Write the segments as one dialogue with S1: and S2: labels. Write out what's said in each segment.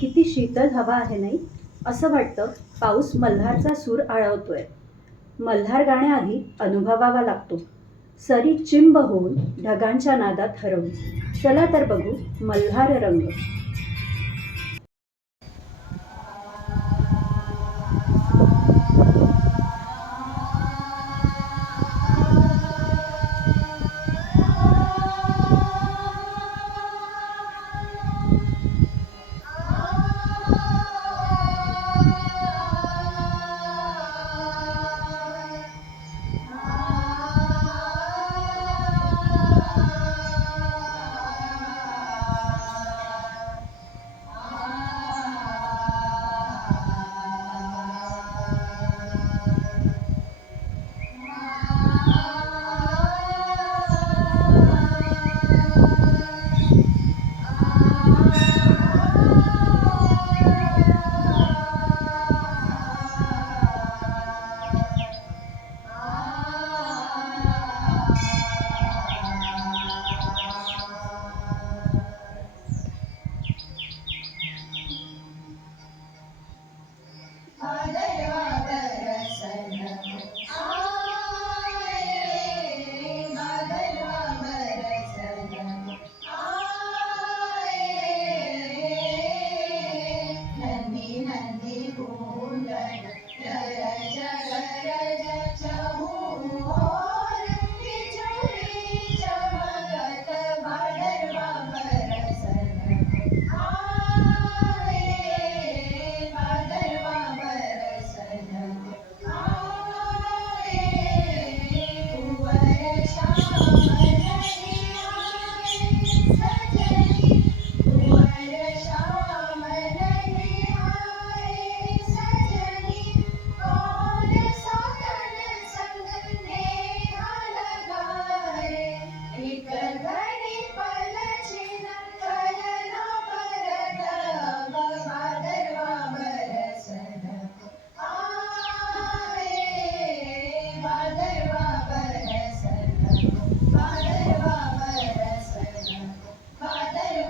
S1: किती शीतल हवा आहे नाही? असं वाटतं पाऊस मल्हारचा सूर आळवतोय. मल्हार गाण्याआधी अनुभवावा लागतो. सरी चिंब होऊन ढगांच्या नादात हरवून चला तर बघू मल्हार रंग.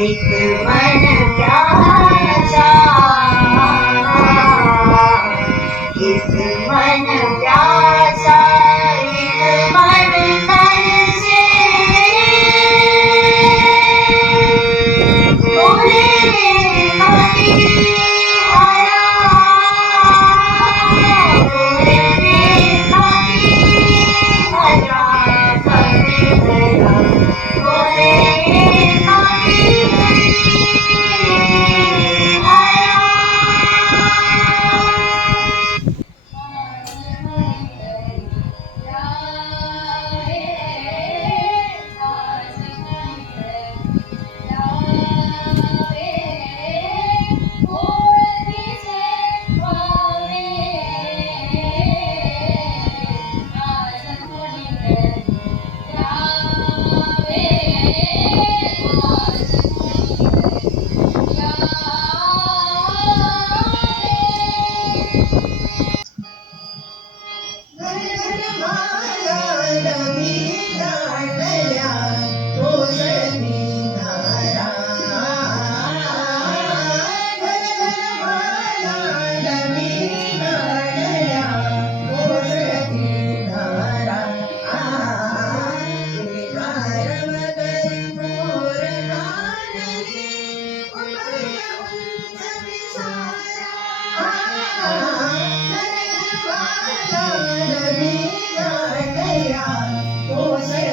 S2: Thank you. 天儿没亮，不是你。
S1: Amen.